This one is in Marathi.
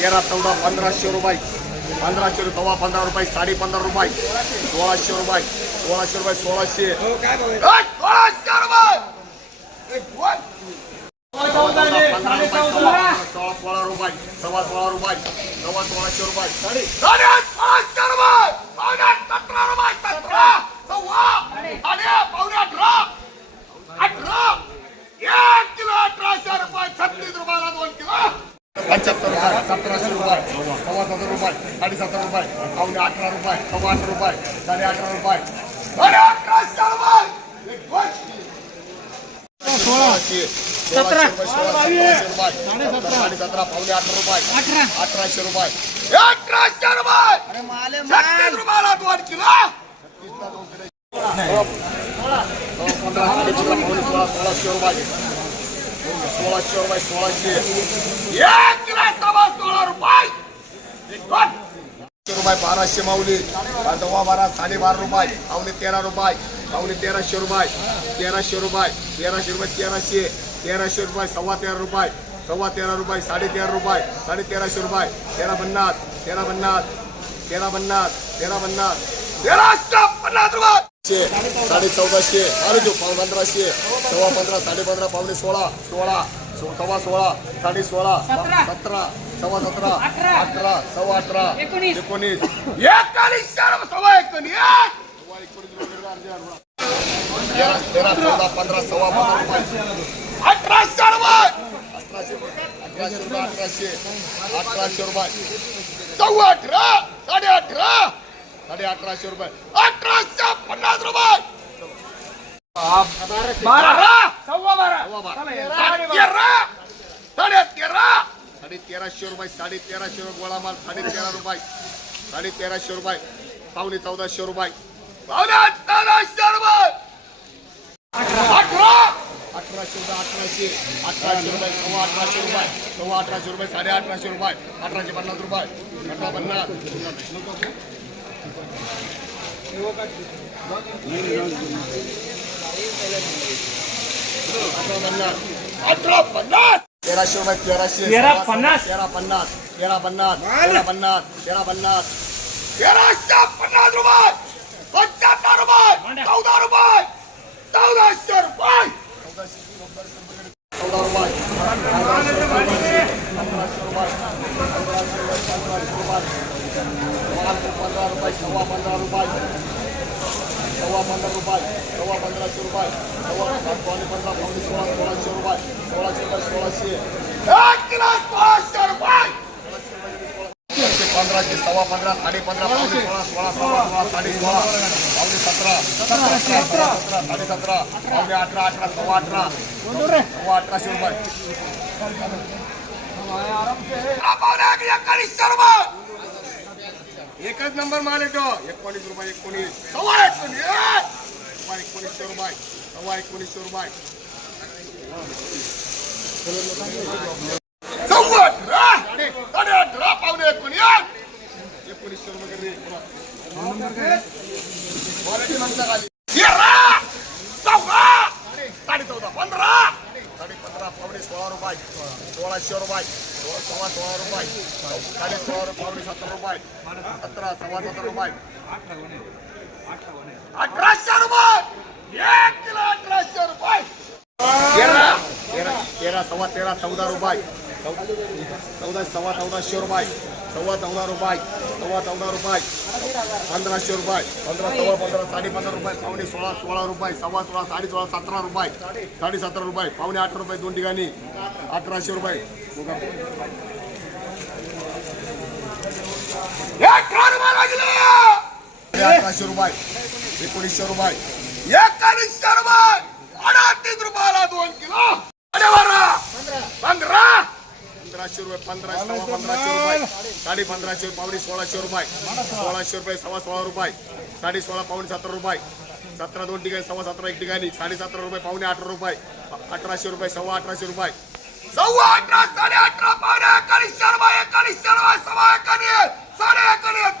तेरा चौदा पंधराशे रुपये. पंधराशे रुपये सव्वा पंधरा रुपये साडे पंधरा रुपये. सोळाशे रुपये सोळाशे रुपये सोळाशे. सोळाशे रुपये! सोळा सोळा रुपये सव्वा सोळा रुपये सव्वा सोळाशे रुपये पावणे सतरा रुपये सतरा सव्वा साडे पावणे अठरा अठरा एक किलो अठराशे रुपये छत्तीस रुपयाला दोन किलो पंच्याहत्तर रुपये सतराशे रुपये सव्वा सतरा रुपये साडे सतरा रुपये पावणे अठरा रुपये सव्वा अठरा रुपये साडे अठरा रुपये. सोळाशे सतरा. साडे सतरा पावणे अठरा रुपये. अठराशे रुपये. अठराशे रुपये! रुपयाला दोन किलो. पंधरा साडे पंधरा सोळा सोळाशे रुपये. सोळाशे रुपये सोळाशे. रुपये. रुपये बाराशे माऊली. दवा बारा साडे बारा रुपये. पावणे तेरा रुपये. पावणे तेराशे रुपये. तेराशे रुपये. तेराशे रुपये तेराशे. तेराशे रुपये सव्वा तेरा रुपये. सव्वा तेरा रुपये साडे तेरा रुपये. साडे तेराशे रुपये. तेरा पन्नास तेरा पन्नास तेरा पन्नास तेरा पन्नास तेराशे पन्नास रुपये. शे, साडे चौदाशे अरे जो पाव पंधराशे सव्वा पंधरा साडे पंधरा पावणे सोळा सोळा सो- सव्वा सोळा साडे सोळा सतरा. सतरा सव्वा सतरा अठरा. सव्वा अठरा एकोणीस. एकोणीस सव्वा एकोणीस. तेरा चौदा पंधरा सव्वा पंधरा रुपये अठराशे रुपये अठराशे रुपये अठराशे रुपये अठराशे अठराशे रुपये सव्वा अठरा साडे अठरा साडे अठराशे रुपये. अठराशे पन्नास रुपये! बारा! सव्वा बारा! सव्वा बारा. चला, साडे तेरा! साडे तेरा! साडे तेराशे रुपये साडे तेराशे रुपये गोळा माल साडे तेरा रुपये. साडे तेराशे रुपये. पावणे चौदाशे रुपये. पावणे चौदाशे रुपये! अठरा! अठराशे रुपये अठराशे. अठराशे रुपये सव्वा अठराशे रुपये. सव्वा अठराशे रुपये साडे अठराशे रुपये. अठराशे पन्नास रुपये. अठरा पन्नास. अठरा पन्नास तेराशे रुपये तेराशे तेरा पन्नास. तेरा पन्नास तेरा पन्नास तेरा पन्नास तेरा पन्नास तेराशे पन्नास रुपये पंच्याहत्तर रुपये चौदा रुपये चौदाशे रुपये चौदा रुपये पंधराशे रुपये पंधराशे रुपये पंधरा रुपये सव्वा पंधरा रुपये सव्वा पंधरा रुपये सव्वा पंधराशे रुपये सव्वा पावणे पंधरा पावणे सोळा सोळाशे रुपये सोळाशे रुपये सोळाशे एक किलो सोळाशे रुपये पंधराशे सव्वा पंधरा साडे पंधरा पावणे सोळा सोळा सव्वा सोळा साडे सोळा पावणे सतरा सतरा सतरा साडे सतरा पावणे अठरा अठरा सव्वा अठरा सव्वा अठराशे रुपये पावणे एकोणीसशे रुपये एकच नंबर माल येतो. एकोणीस रुपये एकोणीस. सव्वा एकोणीस. सव्वा एकोणीसशे रुपये. सव्वा एकोणीसशे रुपये. सव्वा अठरा साडे अठरा पावणे एकोणीस. एकोणीसशे रुपये क्वालिटी मागचा खाली. तेरा चौदा. साडे चौदा. पंधरा. साडे पंधरा पावणे सोळा रुपये. सोळाशे रुपये. सव्वा सोळा रुपये. साडे सोळा रुपये पावणे सतरा रुपये. सतरा सव्वा सतरा रुपये. अठराशे रुपये. एक किलो अठराशे रुपये. तेरा तेरा तेरा सव्वा तेरा चौदा रुपये. चौदा सव्वा चौदाशे रुपये सव्वा चौदा रुपये. सव्वा चौदा रुपये. पंधराशे रुपये पंधरा सव्वा पंधरा साडे पंधरा रुपये. पावणे सोळा सोळा रुपये. सव्वा सोळा साडे सोळा सतरा रुपये. साडे सतरा रुपये. पावणे अठरा रुपये दोन ठिकाणी. अठराशे रुपये अठराशे रुपये एकोणीसशे रुपये. एकोणीसशे रुपये. अडतीस रुपयाला दोन किलो अरे बारा पंधरा पंधराशे रुपये पंधरा सव्वा पंधराशे रुपये. साडे पंधराशे पावणे सोळाशे रुपये. सोळाशे रुपये सव्वा सोळा रुपये. साडे सोळा पावणे सतरा रुपये. सतरा दोन ठिकाणी सव्वा सतरा एक ठिकाणी. साडे सतरा रुपये पावणे अठरा रुपये. अठराशे रुपये सव्वा अठराशे रुपये. सव्वा अठरा साडे अठरा पावणे एकोणीसशे रुपये एकोणीसशे रुपये सव्वा एकोणीस साडे एकोणीस.